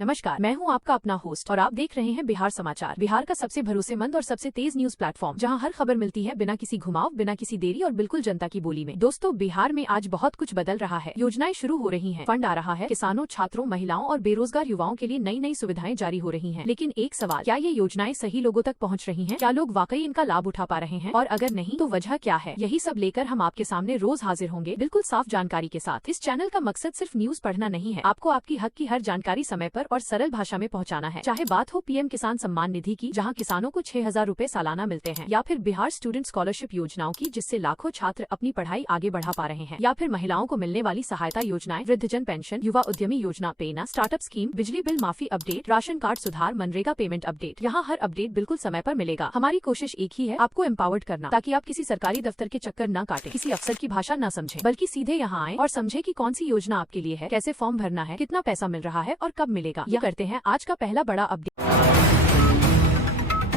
नमस्कार, मैं हूं आपका अपना होस्ट और आप देख रहे हैं बिहार समाचार, बिहार का सबसे भरोसेमंद और सबसे तेज न्यूज प्लेटफॉर्म, जहां हर खबर मिलती है बिना किसी घुमाव, बिना किसी देरी और बिल्कुल जनता की बोली में। दोस्तों, बिहार में आज बहुत कुछ बदल रहा है। योजनाएं शुरू हो रही हैं, फंड आ रहा है, किसानों, छात्रों, महिलाओं और बेरोजगार युवाओं के लिए नई नई सुविधाएं जारी हो रही है। लेकिन एक सवाल, क्या ये योजनाएं सही लोगों तक पहुँच रही है? क्या लोग वाकई इनका लाभ उठा पा रहे हैं? और अगर नहीं तो वजह क्या है? यही सब लेकर हम आपके सामने रोज हाजिर होंगे, बिल्कुल साफ जानकारी के साथ। इस चैनल का मकसद सिर्फ न्यूज पढ़ना नहीं है, आपको आपकी हक की हर जानकारी समय पर और सरल भाषा में पहुंचाना है। चाहे बात हो पीएम किसान सम्मान निधि की, जहां किसानों को 6,000 रूपए सालाना मिलते हैं, या फिर बिहार स्टूडेंट स्कॉलरशिप योजनाओं की, जिससे लाखों छात्र अपनी पढ़ाई आगे बढ़ा पा रहे हैं, या फिर महिलाओं को मिलने वाली सहायता योजनाएं, वृद्धजन पेंशन, युवा उद्यमी योजना, पेना, स्टार्टअप स्कीम, बिजली बिल माफी अपडेट, राशन कार्ड सुधार, मनरेगा पेमेंट अपडेट। यहाँ हर अपडेट बिल्कुल समय पर मिलेगा। हमारी कोशिश एक ही है, आपको एम्पावर्ड करना, ताकि आप किसी सरकारी दफ्तर के चक्कर न काटे, किसी अफसर की भाषा न समझे, बल्कि सीधे यहाँ आए और समझे कि कौन सी योजना आपके लिए है, कैसे फॉर्म भरना है, कितना पैसा मिल रहा है और कब मिलेगा। यह करते हैं आज का पहला बड़ा अपडेट।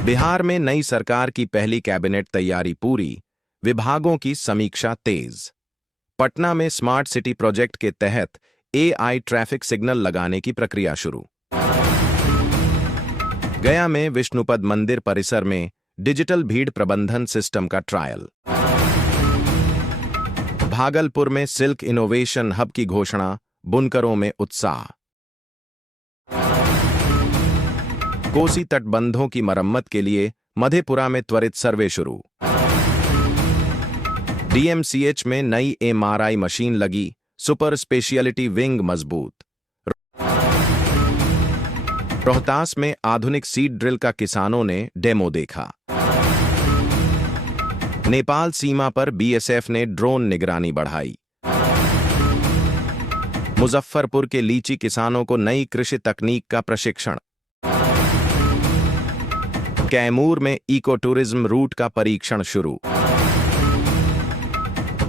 बिहार में नई सरकार की पहली कैबिनेट तैयारी पूरी, विभागों की समीक्षा तेज। पटना में स्मार्ट सिटी प्रोजेक्ट के तहत एआई ट्रैफिक सिग्नल लगाने की प्रक्रिया शुरू। गया में विष्णुपद मंदिर परिसर में डिजिटल भीड़ प्रबंधन सिस्टम का ट्रायल। भागलपुर में सिल्क इनोवेशन हब की घोषणा, बुनकरों में उत्साह। कोसी तटबंधों की मरम्मत के लिए मधेपुरा में त्वरित सर्वे शुरू। डीएमसीएच में नई एमआरआई मशीन लगी, सुपर स्पेशियलिटी विंग मजबूत। रोहतास में आधुनिक सीड ड्रिल का किसानों ने डेमो देखा। नेपाल सीमा पर बीएसएफ ने ड्रोन निगरानी बढ़ाई। मुजफ्फरपुर के लीची किसानों को नई कृषि तकनीक का प्रशिक्षण। कैमूर में इको टूरिज्म रूट का परीक्षण शुरू।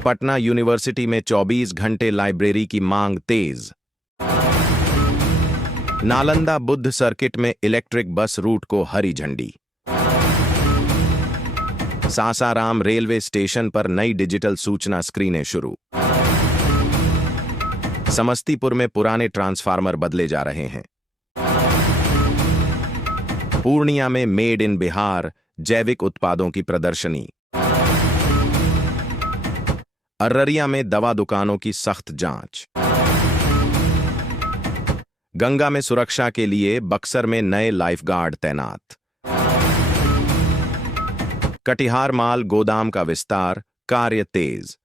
पटना यूनिवर्सिटी में 24 घंटे लाइब्रेरी की मांग तेज। नालंदा बुद्ध सर्किट में इलेक्ट्रिक बस रूट को हरी झंडी। सासाराम रेलवे स्टेशन पर नई डिजिटल सूचना स्क्रीनें शुरू। समस्तीपुर में पुराने ट्रांसफार्मर बदले जा रहे हैं। पूर्णिया में मेड इन बिहार जैविक उत्पादों की प्रदर्शनी। अररिया में दवा दुकानों की सख्त जांच। गंगा में सुरक्षा के लिए बक्सर में नए लाइफगार्ड तैनात। कटिहार माल गोदाम का विस्तार, कार्य तेज।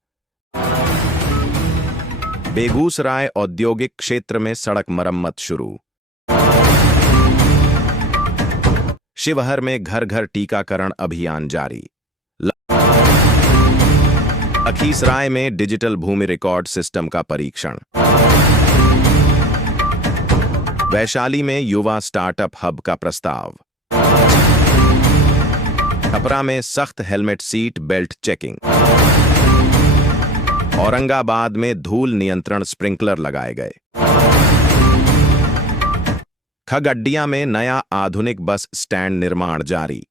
बेगूसराय औद्योगिक क्षेत्र में सड़क मरम्मत शुरू। शिवहर में घर घर टीकाकरण अभियान जारी। लखीसराय में डिजिटल भूमि रिकॉर्ड सिस्टम का परीक्षण। वैशाली में युवा स्टार्टअप हब का प्रस्ताव। छपरा में सख्त helmet seat belt checking. Aurangabad में धूल नियंत्रण स्प्रिंकलर लगाए गए। खगड़िया में नया आधुनिक बस स्टैंड निर्माण जारी।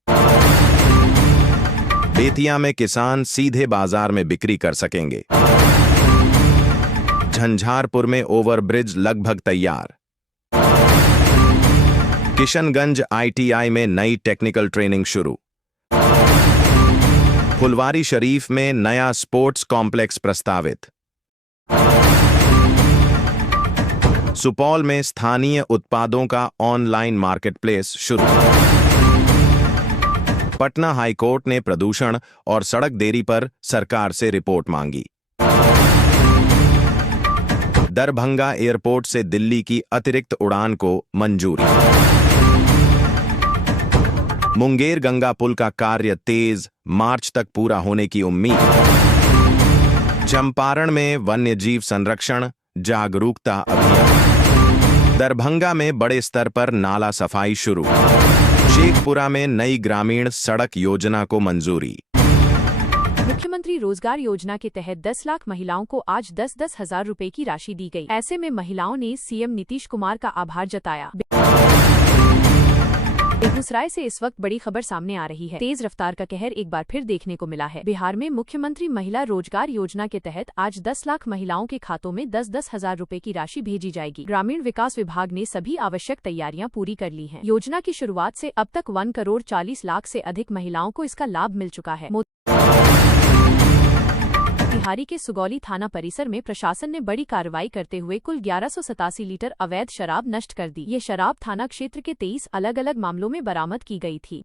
बेतिया में किसान सीधे बाजार में बिक्री कर सकेंगे। झंझारपुर में ओवरब्रिज लगभग तैयार। किशनगंज आईटीआई में नई टेक्निकल ट्रेनिंग शुरू। फुलवारी शरीफ में नया स्पोर्ट्स कॉम्प्लेक्स प्रस्तावित। सुपौल में स्थानीय उत्पादों का ऑनलाइन मार्केटप्लेस शुरू। पटना हाईकोर्ट ने प्रदूषण और सड़क देरी पर सरकार से रिपोर्ट मांगी। दरभंगा एयरपोर्ट से दिल्ली की अतिरिक्त उड़ान को मंजूरी। मुंगेर गंगा पुल का कार्य तेज, मार्च तक पूरा होने की उम्मीद। चंपारण में वन्यजीव संरक्षण जागरूकता अभियान। दरभंगा में बड़े स्तर पर नाला सफाई शुरू। शेखपुरा में नई ग्रामीण सड़क योजना को मंजूरी। मुख्यमंत्री रोजगार योजना के तहत 10 लाख महिलाओं को आज 10-10 हजार रुपए की राशि दी गई। ऐसे में महिलाओं ने सीएम नीतीश कुमार का आभार जताया। बेगूसराय से इस वक्त बड़ी खबर सामने आ रही है। तेज रफ्तार का कहर एक बार फिर देखने को मिला है। बिहार में मुख्यमंत्री महिला रोजगार योजना के तहत आज 10 लाख महिलाओं के खातों में 10-10 हजार रुपए की राशि भेजी जाएगी। ग्रामीण विकास विभाग ने सभी आवश्यक तैयारियां पूरी कर ली हैं। योजना की शुरुआत से अब तक 1 करोड़ 40 लाख से अधिक महिलाओं को इसका लाभ मिल चुका है। मोतिहारी के सुगौली थाना परिसर में प्रशासन ने बड़ी कार्रवाई करते हुए कुल 1187 लीटर अवैध शराब नष्ट कर दी। ये शराब थाना क्षेत्र के 23 अलग अलग मामलों में बरामद की गई थी।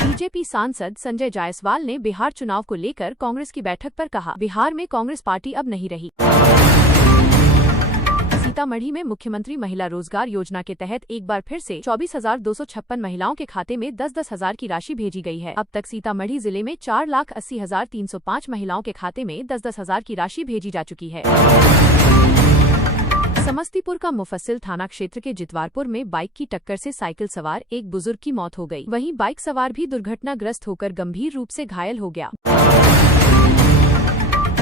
बीजेपी सांसद संजय जायसवाल ने बिहार चुनाव को लेकर कांग्रेस की बैठक पर कहा, बिहार में कांग्रेस पार्टी अब नहीं रही। सीतामढ़ी में मुख्यमंत्री महिला रोजगार योजना के तहत एक बार फिर से 24,256 महिलाओं के खाते में 10-10 हजार की राशि भेजी गई है। अब तक सीतामढ़ी जिले में 4,80,305 महिलाओं के खाते में 10-10 हजार की राशि भेजी जा चुकी है। समस्तीपुर का मुफस्सिल थाना क्षेत्र के जितवारपुर में बाइक की टक्कर से साइकिल सवार एक बुजुर्ग की मौत हो गई। वहीं बाइक सवार भी दुर्घटनाग्रस्त होकर गंभीर रूप से घायल हो गया।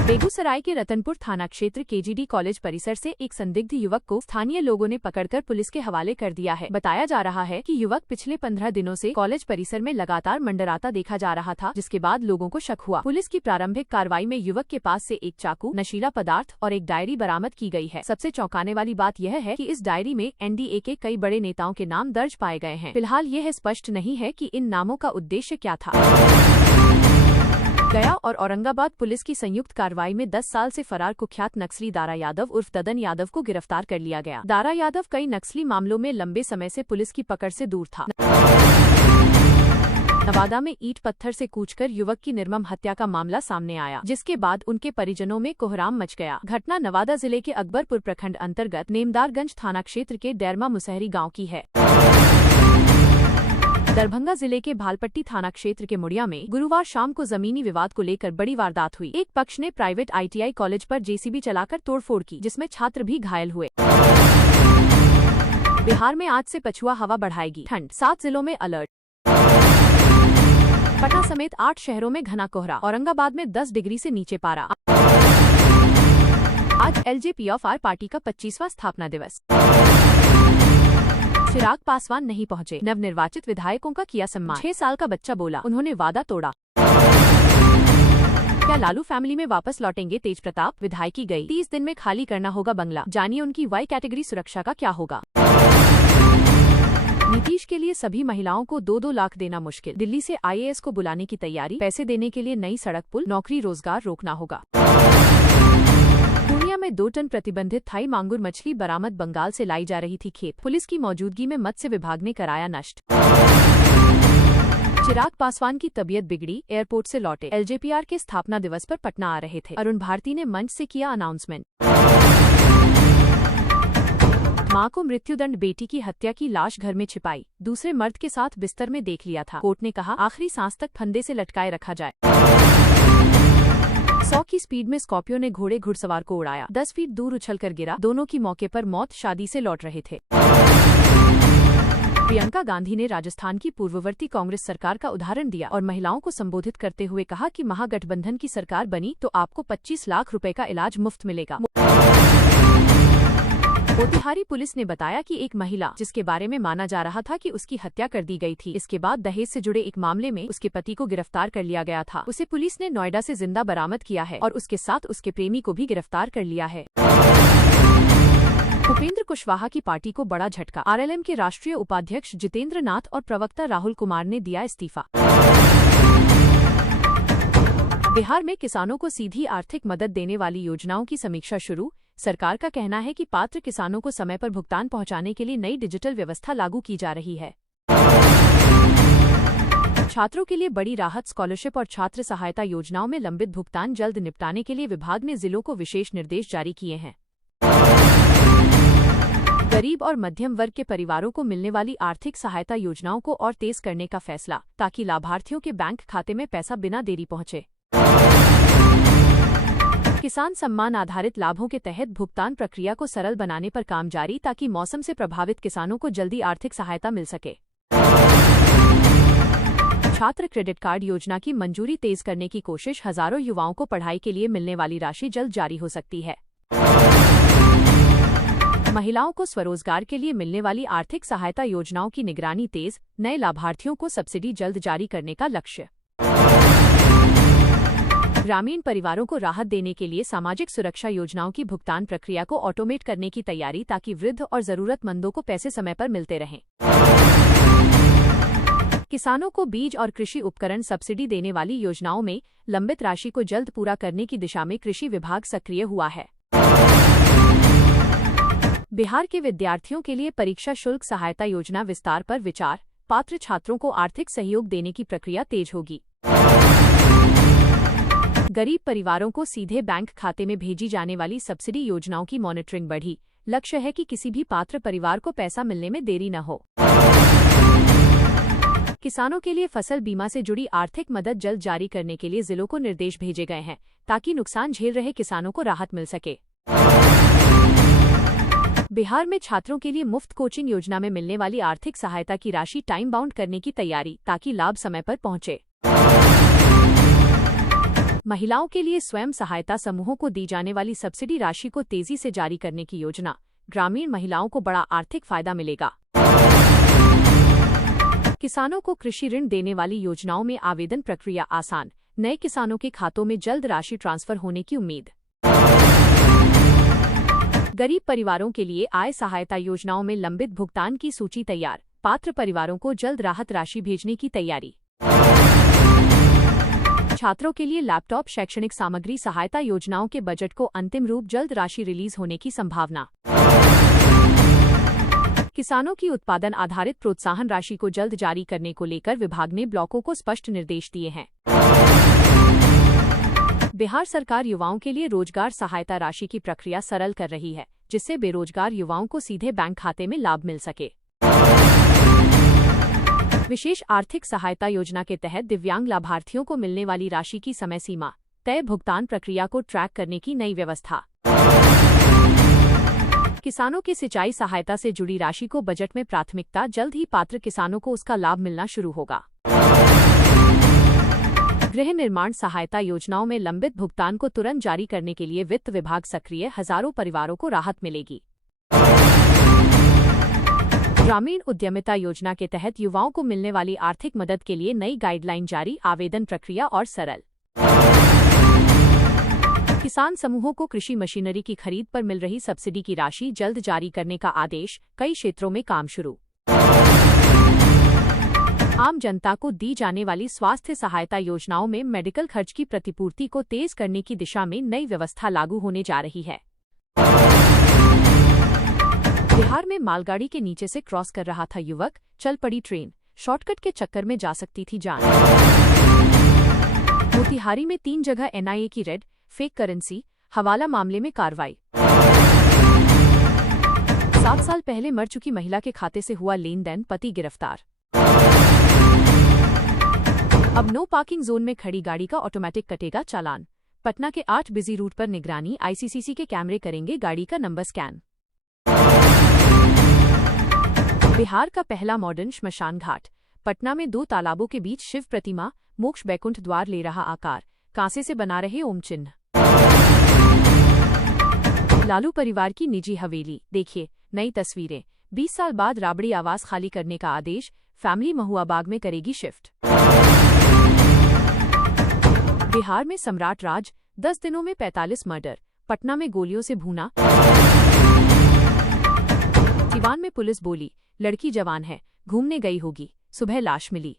बेगूसराय के रतनपुर थाना क्षेत्र केजीडी कॉलेज परिसर से एक संदिग्ध युवक को स्थानीय लोगों ने पकड़कर पुलिस के हवाले कर दिया है। बताया जा रहा है कि युवक पिछले 15 दिनों से कॉलेज परिसर में लगातार मंडराता देखा जा रहा था, जिसके बाद लोगों को शक हुआ। पुलिस की प्रारंभिक कार्रवाई में युवक के पास से एक चाकू, नशीला पदार्थ और एक डायरी बरामद की गई है। सबसे चौंकाने वाली बात यह है कि इस डायरी में एनडीए के कई बड़े नेताओं के नाम दर्ज पाए गए हैं। फिलहाल यह स्पष्ट नहीं है कि इन नामों का उद्देश्य क्या था। गया और औरंगाबाद पुलिस की संयुक्त कार्रवाई में 10 साल से फरार कुख्यात नक्सली दारा यादव उर्फ ददन यादव को गिरफ्तार कर लिया गया। दारा यादव कई नक्सली मामलों में लंबे समय से पुलिस की पकड़ से दूर था। नवादा में ईंट पत्थर से कूचकर युवक की निर्मम हत्या का मामला सामने आया, जिसके बाद उनके परिजनों में कोहराम मच गया। घटना नवादा जिले के अकबरपुर प्रखंड अंतर्गत नेमदारगंज थाना क्षेत्र के डेरमा मुसहरी गाँव की है। दरभंगा जिले के भालपट्टी थाना क्षेत्र के मुड़िया में गुरुवार शाम को जमीनी विवाद को लेकर बड़ी वारदात हुई। एक पक्ष ने प्राइवेट आईटीआई कॉलेज पर जेसीबी चलाकर तोड़फोड़ की, जिसमें छात्र भी घायल हुए। बिहार में आज से पछुआ हवा बढ़ाएगी ठंड, 7 जिलों में अलर्ट। पटना समेत 8 शहरों में घना कोहरा, औरंगाबाद में 10 डिग्री से नीचे पारा। आज एलजेपीएफ पार्टी का 25वां स्थापना दिवस। चिराग पासवान नहीं पहुंचे, नवनिर्वाचित विधायकों का किया सम्मान। 6 साल का बच्चा बोला, उन्होंने वादा तोड़ा। क्या लालू फैमिली में वापस लौटेंगे तेज प्रताप? विधायकी गई, 30 दिन में खाली करना होगा बंगला। जानिए उनकी वाई कैटेगरी सुरक्षा का क्या होगा। नीतीश के लिए सभी महिलाओं को 2-2 लाख देना मुश्किल, दिल्ली से आईएएस को बुलाने की तैयारी। पैसे देने के लिए नई सड़क पुल, नौकरी रोजगार रोकना होगा। पूर्णिया में 2 टन प्रतिबंधित थाई मांगुर मछली बरामद, बंगाल से लाई जा रही थी खेप। पुलिस की मौजूदगी में मत्स्य विभाग ने कराया नष्ट। चिराग पासवान की तबीयत बिगड़ी, एयरपोर्ट से लौटे। एलजेपीआर के स्थापना दिवस पर पटना आ रहे थे। अरुण भारती ने मंच से किया अनाउंसमेंट। मां को मृत्युदंड, बेटी की हत्या की लाश घर में छिपाई, दूसरे मर्द के साथ बिस्तर में देख लिया था। कोर्ट ने कहा आखिरी सांस तक फंदे से लटकाए रखा जाए। 100 की स्पीड में स्कॉर्पियो ने घोड़े घुड़सवार को उड़ाया, 10 फीट दूर उछलकर गिरा। दोनों की मौके पर मौत, शादी से लौट रहे थे। प्रियंका गांधी ने राजस्थान की पूर्ववर्ती कांग्रेस सरकार का उदाहरण दिया और महिलाओं को संबोधित करते हुए कहा कि महागठबंधन की सरकार बनी तो आपको 25 लाख रुपए का इलाज मुफ्त मिलेगा। मोतिहारी पुलिस ने बताया कि एक महिला, जिसके बारे में माना जा रहा था कि उसकी हत्या कर दी गई थी, इसके बाद दहेज से जुड़े एक मामले में उसके पति को गिरफ्तार कर लिया गया था। उसे पुलिस ने नोएडा से जिंदा बरामद किया है और उसके साथ उसके प्रेमी को भी गिरफ्तार कर लिया है। उपेंद्र कुशवाहा की पार्टी को बड़ा झटका, आरएलएम के राष्ट्रीय उपाध्यक्ष जितेंद्र नाथ और प्रवक्ता राहुल कुमार ने दिया इस्तीफा। बिहार में किसानों को सीधी आर्थिक मदद देने वाली योजनाओं की समीक्षा शुरू। सरकार का कहना है कि पात्र किसानों को समय पर भुगतान पहुंचाने के लिए नई डिजिटल व्यवस्था लागू की जा रही है। छात्रों के लिए बड़ी राहत, स्कॉलरशिप और छात्र सहायता योजनाओं में लंबित भुगतान जल्द निपटाने के लिए विभाग ने जिलों को विशेष निर्देश जारी किए हैं। गरीब और मध्यम वर्ग के परिवारों को मिलने वाली आर्थिक सहायता योजनाओं को और तेज करने का फैसला, ताकि लाभार्थियों के बैंक खाते में पैसा बिना देरी पहुंचे। किसान सम्मान आधारित लाभों के तहत भुगतान प्रक्रिया को सरल बनाने पर काम जारी, ताकि मौसम से प्रभावित किसानों को जल्दी आर्थिक सहायता मिल सके। छात्र क्रेडिट कार्ड योजना की मंजूरी तेज करने की कोशिश, हजारों युवाओं को पढ़ाई के लिए मिलने वाली राशि जल्द जारी हो सकती है। महिलाओं को स्वरोजगार के लिए मिलने वाली आर्थिक सहायता योजनाओं की निगरानी तेज, नए लाभार्थियों को सब्सिडी जल्द जारी करने का लक्ष्य। ग्रामीण परिवारों को राहत देने के लिए सामाजिक सुरक्षा योजनाओं की भुगतान प्रक्रिया को ऑटोमेट करने की तैयारी, ताकि वृद्ध और जरूरतमंदों को पैसे समय पर मिलते रहें। किसानों को बीज और कृषि उपकरण सब्सिडी देने वाली योजनाओं में लंबित राशि को जल्द पूरा करने की दिशा में कृषि विभाग सक्रिय हुआ है। बिहार के विद्यार्थियों के लिए परीक्षा शुल्क सहायता योजना विस्तार पर विचार, पात्र छात्रों को आर्थिक सहयोग देने की प्रक्रिया तेज होगी। गरीब परिवारों को सीधे बैंक खाते में भेजी जाने वाली सब्सिडी योजनाओं की मॉनिटरिंग बढ़ी, लक्ष्य है कि किसी भी पात्र परिवार को पैसा मिलने में देरी न हो। किसानों के लिए फसल बीमा से जुड़ी आर्थिक मदद जल्द जारी करने के लिए जिलों को निर्देश भेजे गए हैं, ताकि नुकसान झेल रहे किसानों को राहत मिल सके। बिहार में छात्रों के लिए मुफ्त कोचिंग योजना में मिलने वाली आर्थिक सहायता की राशि टाइम बाउंड करने की तैयारी, ताकि लाभ समय पर पहुंचे। महिलाओं के लिए स्वयं सहायता समूहों को दी जाने वाली सब्सिडी राशि को तेजी से जारी करने की योजना, ग्रामीण महिलाओं को बड़ा आर्थिक फायदा मिलेगा। किसानों को कृषि ऋण देने वाली योजनाओं में आवेदन प्रक्रिया आसान, नए किसानों के खातों में जल्द राशि ट्रांसफर होने की उम्मीद। गरीब परिवारों के लिए आय सहायता योजनाओं में लंबित भुगतान की सूची तैयार, पात्र परिवारों को जल्द राहत राशि भेजने की तैयारी। छात्रों के लिए लैपटॉप शैक्षणिक सामग्री सहायता योजनाओं के बजट को अंतिम रूप, जल्द राशि रिलीज होने की संभावना। किसानों की उत्पादन आधारित प्रोत्साहन राशि को जल्द जारी करने को लेकर विभाग ने ब्लॉकों को स्पष्ट निर्देश दिए हैं। बिहार सरकार युवाओं के लिए रोजगार सहायता राशि की प्रक्रिया सरल कर रही है, जिससे बेरोजगार युवाओं को सीधे बैंक खाते में लाभ मिल सके। विशेष आर्थिक सहायता योजना के तहत दिव्यांग लाभार्थियों को मिलने वाली राशि की समय सीमा, तय भुगतान प्रक्रिया को ट्रैक करने की नई व्यवस्था। किसानों की सिंचाई सहायता से जुड़ी राशि को बजट में प्राथमिकता, जल्द ही पात्र किसानों को उसका लाभ मिलना शुरू होगा। गृह निर्माण सहायता योजनाओं में लंबित भुगतान को तुरंत जारी करने के लिए वित्त विभाग सक्रिय, हजारों परिवारों को राहत मिलेगी। ग्रामीण उद्यमिता योजना के तहत युवाओं को मिलने वाली आर्थिक मदद के लिए नई गाइडलाइन जारी, आवेदन प्रक्रिया और सरल। किसान समूहों को कृषि मशीनरी की खरीद पर मिल रही सब्सिडी की राशि जल्द जारी करने का आदेश, कई क्षेत्रों में काम शुरू। आम जनता को दी जाने वाली स्वास्थ्य सहायता योजनाओं में मेडिकल खर्च की प्रतिपूर्ति को तेज करने की दिशा में नई व्यवस्था लागू होने जा रही है। बिहार में मालगाड़ी के नीचे से क्रॉस कर रहा था युवक, चल पड़ी ट्रेन, शॉर्टकट के चक्कर में जा सकती थी जान। मोतिहारी में 3 जगह एनआईए की रेड, फेक करेंसी, हवाला मामले में कार्रवाई। 7 साल पहले मर चुकी महिला के खाते से हुआ लेन देन, पति गिरफ्तार। अब नो पार्किंग जोन में खड़ी गाड़ी का ऑटोमेटिक कटेगा चालान। पटना के 8 बिजी रूट पर निगरानी, आईसीसीसी के कैमरे करेंगे गाड़ी का नंबर स्कैन। बिहार का पहला मॉडर्न श्मशान घाट, पटना में 2 तालाबों के बीच शिव प्रतिमा, मोक्ष बैकुंठ द्वार ले रहा आकार, कांसे से बना रहे ओम चिन्ह। लालू परिवार की निजी हवेली, देखिए नई तस्वीरें। 20 साल बाद राबड़ी आवास खाली करने का आदेश, फैमिली महुआबाग में करेगी शिफ्ट। बिहार में सम्राट राज, 10 दिनों में 45 मर्डर, पटना में गोलियों से भूना। सिवान में पुलिस बोली, लड़की जवान है, घूमने गई होगी, सुबह लाश मिली।